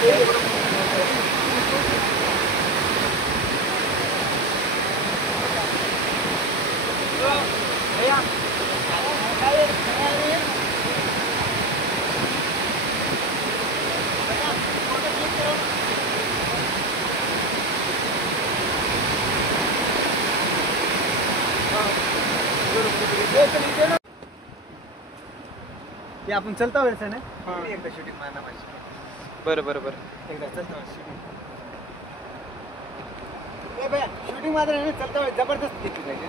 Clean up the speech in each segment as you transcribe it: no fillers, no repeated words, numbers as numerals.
ते आपण चलता वेळेस ना एकदा शूटिंग मारणार माझी. बरं बरं बरं. एकदा चलता शूटिंग. ए बया शूटिंग मारणार नाही चलता वेळेस जबरदस्त घेतली पाहिजे.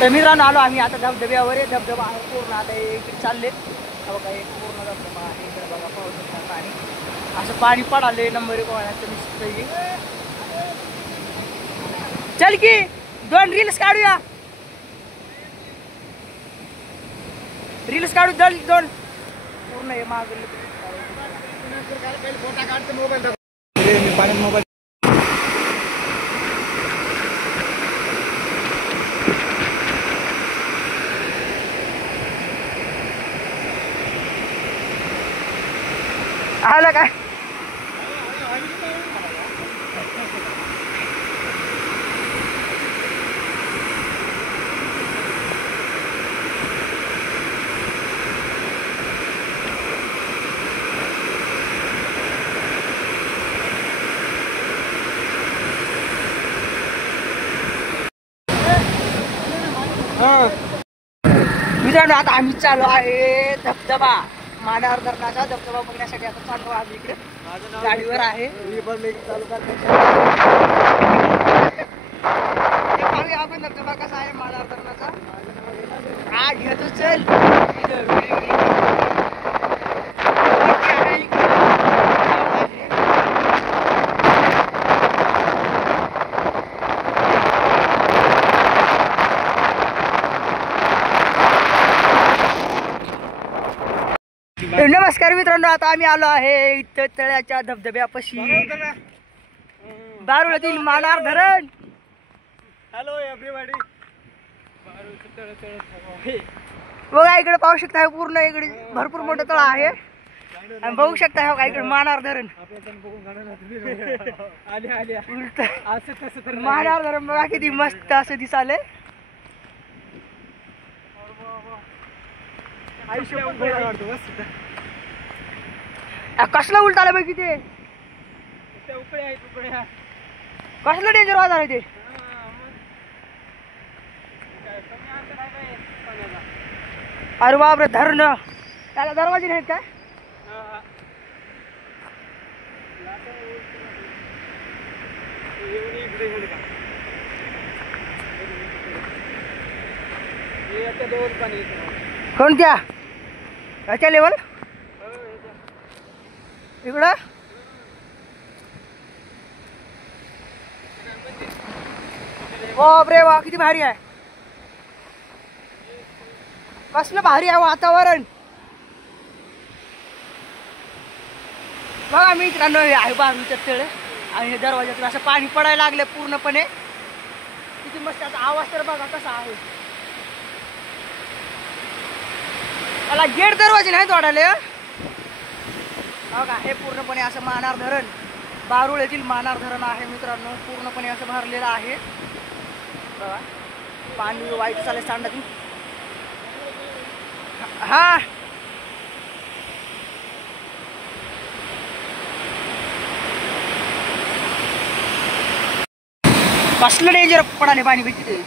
तर मित्रांनो आलो आम्ही आता धबधब्यावर आहे. धबधबा आहे पूर्ण आता इकडे चालले बघा. एक पूर्ण धबधबा आहे इकडे बघा. पाहू शकता पाणी असं पाणी पडाले नंबर एक वाढायचं निश्चित. चल की 2 रील्स काढूया. रील्स काढू चल 2 पूर्ण हे मागले फोटा काढते मोबाईल मी पाण्यात मोबाईल. आलं काय मित्रांनो आता आम्ही चालू आहे धबधबा मानावर धरणाचा धबधबा बघण्यासाठी. आता चाललो आम्ही इकडे गाडीवर आहे. पाहूया आपण धबधबा कसा आहे मानावर धरणाचा. हा घेतो चल. नमस्कार मित्रांनो आता आम्ही आलो आहे इथं तळ्याच्या धबधब्यापाशी बारूळातील मानार धरण. Hello everybody. बघा इकडे पाहू शकता पूर्ण इकडे भरपूर मोठं तळ आहे आणि बघू शकता हो का इकडे मानार धरण. मानार धरण बघा किती मस्त असं दिसाले. कसला उलटाला बघ किती कसलं डेंजर वाज आहे ते. अरे बापरे धरण त्याला दरवाजे नाहीत काय. कोणत्या याच्या लेवल इकडं बापरे वा किती भारी आहे. कसलं भारी आहे वातावरण. बघा मित्रांनो हे आहे बाजूचं तळ आणि दरवाजातून असं पाणी पडायला लागलं पूर्णपणे. किती मस्त आता आवाज तर बघा कसा आहे. मला गेट दरवाजे नाही तोडाले. बघा हे पूर्णपणे असं मानार धरण बारूळ येथील मानार धरण आहे मित्रांनो. पूर्णपणे असं भरलेलं आहे बघा. पाणी वाईट चालेल सांडातून. हा कसलं डेंजर पडाले पाणी भेटते.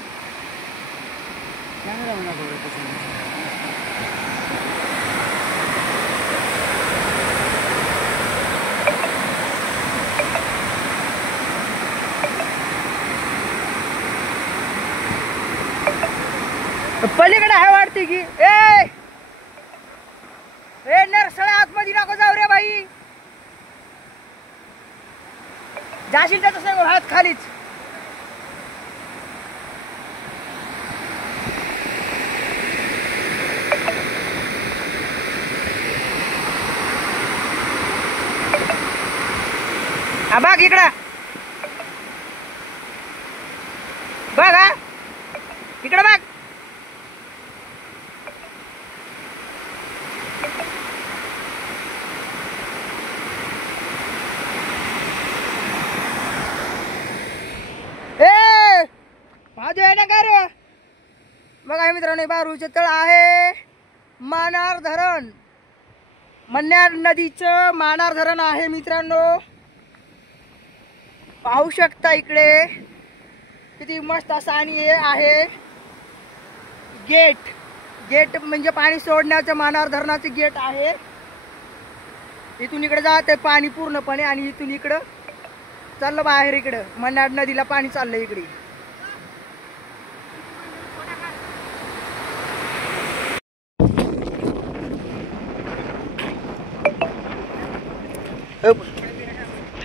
पलीकडे आहे वाटते की ए नरसळा आतमध्ये नको जाऊ रे बाई. जाशील तर तसं हात खालीच. बघ इकडं बघ. हा इकडं बघ. आहे बारूचं तळ आहे मानार धरण. मन्यार नदीचं मानार धरण आहे मित्रांनो. पाहू शकता इकडे किती मस्त असं. आणि हे आहे गेट. गेट म्हणजे पाणी सोडण्याचं मानार धरणाचे गेट आहे. इथून इकडे जाते पाणी पूर्णपणे आणि इथून इकडं चाललं बाहेर. इकडं मन्यार नदीला पाणी चाललंय इकडे.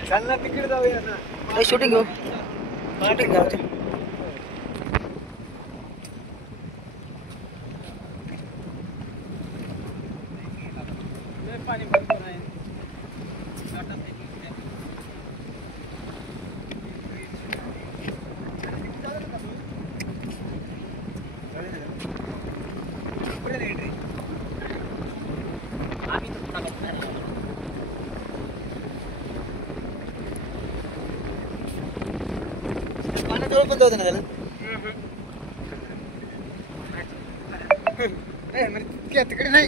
चल ना तिकडे जाऊया ना. शूटिंग घेऊ. शूटिंग घ्या. पाणी भरपूर आहे. पाण्याजवळ पण जाऊ दे ना त्याला. तिकडे नाही.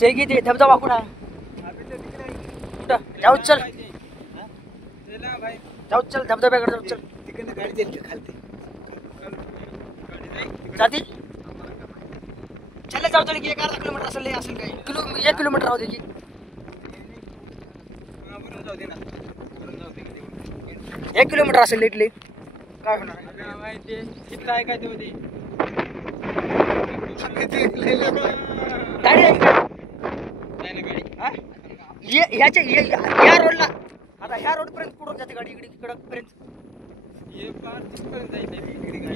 चेगी ते धबधबा कुठं कुठं जाऊ चल. जाऊ चल धबधब्याकडे जाऊ चल. तिकडे गाडी जाईल खालते. जाती चल जाऊ चल की 1 किलोमीटर असेल काय 1 किलोमीटर राहू दे की. जाऊ दे ना. 1 किलोमीटर असेल इथले. काय होणार किती आहे काय ते होती. गाडी आहे का? हा? या रोडला आता ह्या रोड पर्यंत कुठं जाते गाडी. इकडे इकडं पर्यंत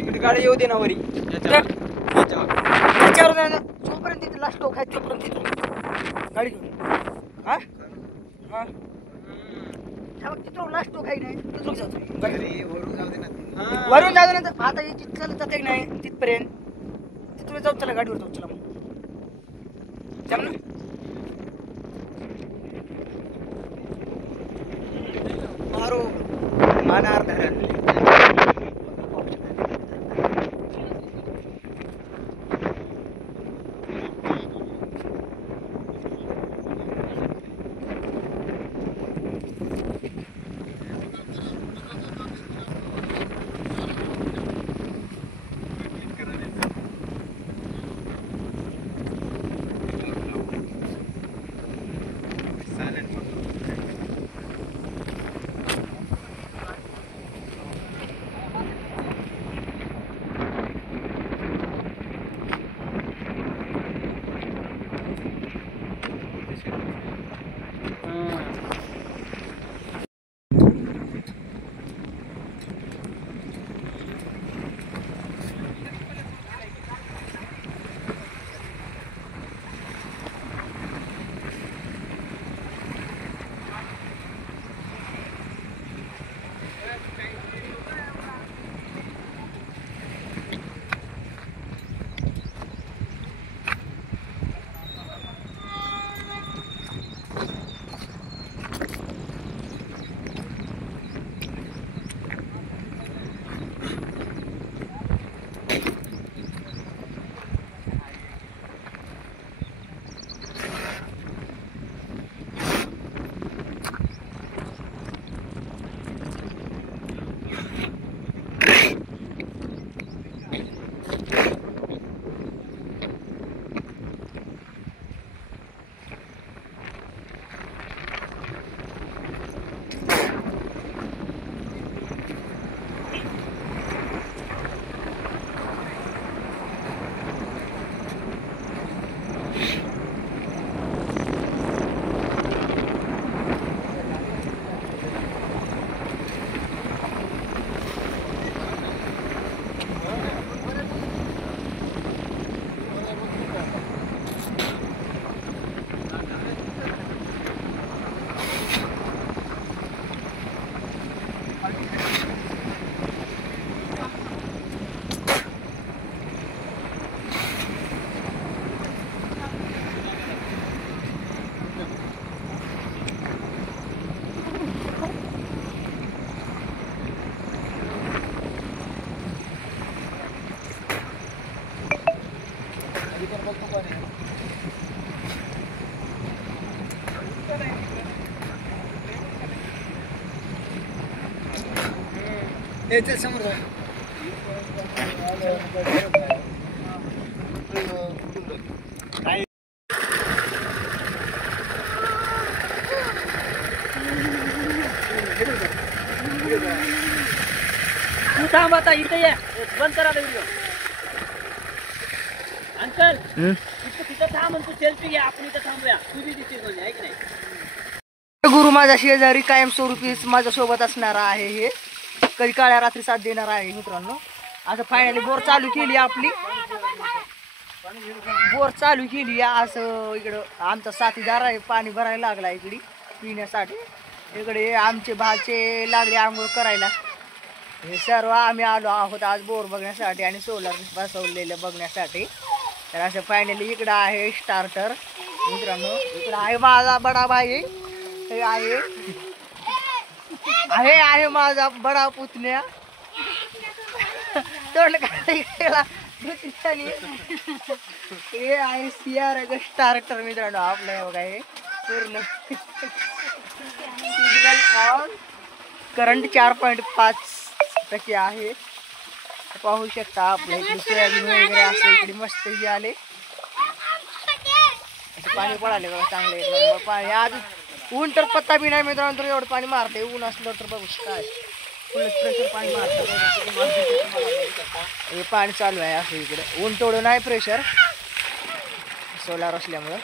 इकडे गाडी येऊ दे ना वरी. त्याच्यावर जोपर्यंत तिथे लास्ट टोक आहे तोपर्यंत तिथून गाडी घेऊन. हा हा तिथून लास्ट टोक आहे नाही तिथून जातो. वरून जाऊ दे ना. वरून जाऊ ना. आता तिथलं जाते की नाही तिथपर्यंत. तिथून जाऊ चला गाडीवर जाऊ चला मग. जम ना. मारो मानार धरण. चल समोर जाऊ. काय तू थांब आता इथे ये बंद करा व्हिडिओ अंकल तिथं थांब तू सेल्फी घ्या आपण इथं थांबूया तुझी दिसते म्हणजे ऐक नाही गुरु माझा शेजारी कायमस्वरूपी माझ्या सोबत असणारा आहे हे कधी काळ्या रात्री साथ देणार आहे मित्रांनो असं फायनली बोर चालू केली आपली बोर चालू केली असं इकडं आमचा साथीदार आहे पाणी भरायला लागला इकडे पिण्यासाठी इकडे आमचे भाचे लागले आंघोळ करायला हे सर्व आम्ही आलो आहोत आज बोर बघण्यासाठी आणि सोलर बसवलेलं बघण्यासाठी तर असं फायनली इकडं आहे स्टार्टर मित्रांनो इकडं आहे माझा बडा भाई हे आहे माझा बडा पुतण्या तोंड केला हे आहे सीआर स्टार्टर मित्रांनो आपलं बघा हे पूर्ण सिग्नल ऑन करंट 4.5% आहे पाहू शकता आपल्या इकडे सोयाबीन वगैरे असं इकडे मस्त ही आले पाणी पडाले बघा चांगले एक नंबर पाणी आज ऊन तर पत्ता बी नाही मित्रांनो तर एवढं पाणी मारते ऊन असलं तर बघू काय फुल प्रेशर पाणी मारतं हे पाणी चालू आहे असं इकडे ऊन तेवढं नाही प्रेशर सोलार असल्यामुळं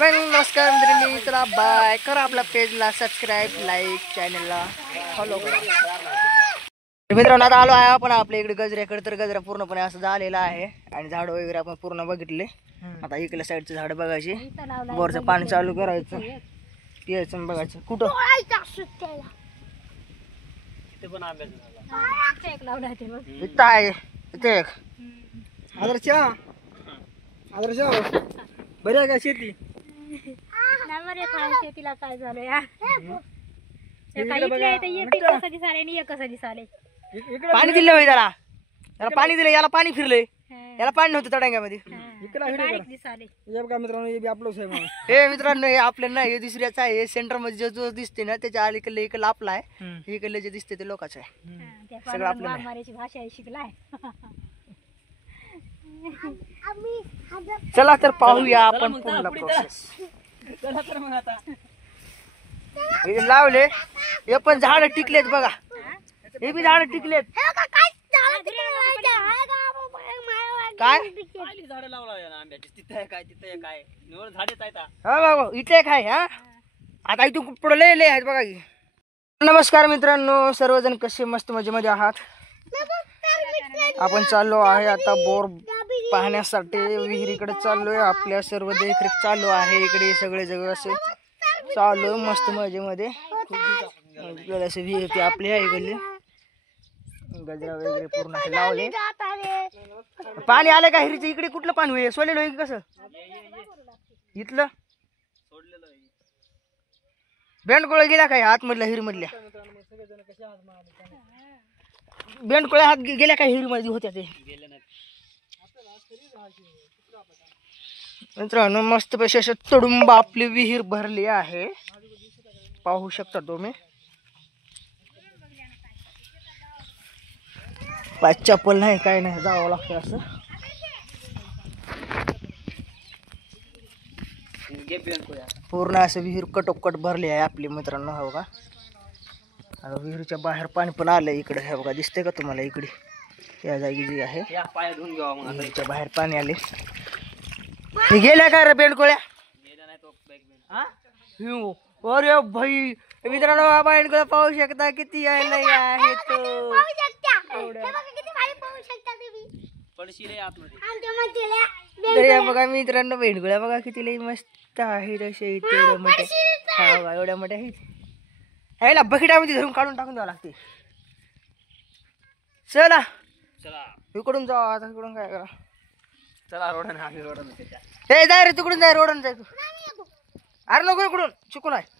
नमस्कार मित्रांनो चला बाय करा आपल्या पेजला सबस्क्राईब लाईक चॅनलला फॉलो करा मित्रांनो आता आलो आहे आपण आपल्या इकडे गजऱ्याकडे तर गजरा पूर्णपणे असं झालेला आहे आणि झाड वगैरे आपण पूर्ण बघितले आता इकडल्या साईडचे झाड बघायचे बोरचं पाणी चालू करायचं पियायचं बघायचं कुठं इथं आहे इथे एक आदर्श बरं आहे का शेती शेतीला काय झालं यार पाणी दिलं होय त्याला त्याला पाणी दिलं याला पाणी फिरलंय याला पाणी नव्हतं तडांग्यामध्ये हे मित्रांनो हे आपल्या नाही हे दुसऱ्याच आहे सेंटर मध्ये जो दिसते ना त्याच्या अलीकडे एक लापला आहे इकडले जे दिसते ते लोकांचं आहे सगळं आपलं भाषा शिकलाय चला तर पाहूया आपण पुढला प्रोसेस हे लावले हे पण झाड टिकलेत बघा हे बी झाड टिकलेत काय झाड लावला आंब्याची तिथे काय तिथे काय निवड झाडेच आहेत हा बाबा इथे काय हा आता इथून पुढे लय लय आहेत बघा की नमस्कार मित्रांनो सर्वजण कसे मस्त मजेमध्ये आहात आपण चाललो आहे आता बोर पाहण्यासाठी विहिरीकडे चाललोय आपल्या सर्व देखरेख चालू आहे इकडे सगळे जगह असे चालू मस्त मजेमध्ये असे विहीर आपली आहे इकडली गजरा वगैरे पूर्ण लावले पाणी आलं का हिरीचं इकडे कुठलं पाणी होईल सोडलेलं होईल कसं इथलं बेंडकोळ गेला काय आतमधल्या हिरीमधल्या बेंडकोळ्या हात गेल्या काय हिरीमध्ये होत्या ते मित्रांनो मस्त पैसे असे तडुंब आपली विहीर भरली आहे पाहू शकता तुम्ही पाय चप्पल नाही काय नाही जावं लागतं असं पूर्ण असं विहीर कटोकट भरली आहे आपली मित्रांनो हो का आता विहिरीच्या बाहेर पाणी पण आलं इकडे हे बघा दिसते का तुम्हाला इकडे या जागी जी आहे विहिरीच्या बाहेर पाणी आले हे गेल्या काय रे बेंडकोळ्या अरे भाई मित्रांनो बेंडकोळ्या पाहू शकता किती यायला आहेत बघा मित्रांनो बेंडकोळ्या बघा किती लई मस्त आहेत असे इथे एवढ्या मोठ्या आहेत ह्याला बकेटामध्ये धरून काढून टाकून द्यावं लागते चला इकडून जाऊ आता इकडून काय करा चला रोड हे जाय रे तिकडून जाय रोडून जाय तू अरे नको इकडून चुकून आहे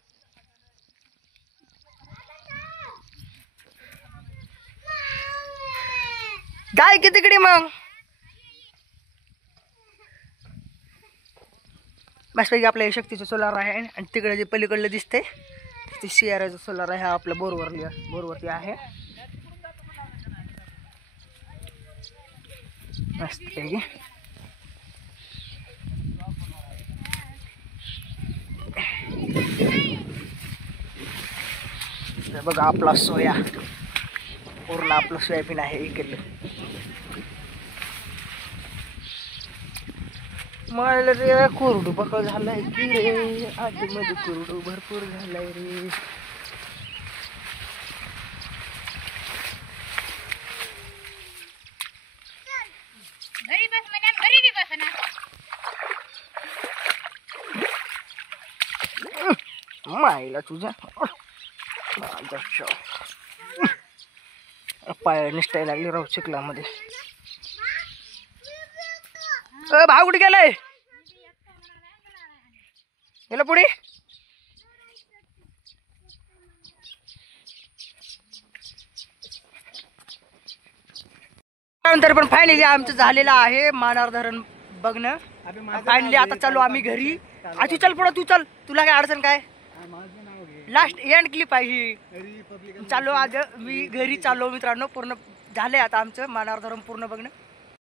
जाय की तिकडे मग मस्तपैकी आपल्या शक्तीचं सोलार आहे आणि तिकडे जे पलीकडलं दिसतंय ते CRचं सोलार आहे. हा आपल्या बोरवरती आहे. मस्तपैकी बघा आपला सोया पूर्ण आपलं सोयाबीन आहे इकडलं. मला रे कोरडू बकळ झालाय की रे, आतमध्ये कोरडू भरपूर झालाय रे. माईला तुझ्या पाय निष्ठाय लागली राहू चिखलामध्ये. भाऊ कुठे गेलाय? गेला पुढे. नंतर पण फायनली आमचं झालेलं आहे मानार धरण बघणं. फायनली आता चालू आम्ही घरी. तू चल पुढं, तू चल, तुला काय अडचण काय? लास्ट एंड क्लिप आहे ही. चालू आज मी घरी चाललो मित्रांनो. पूर्ण झालंय आता आमचं मानार धरण पूर्ण बघणं.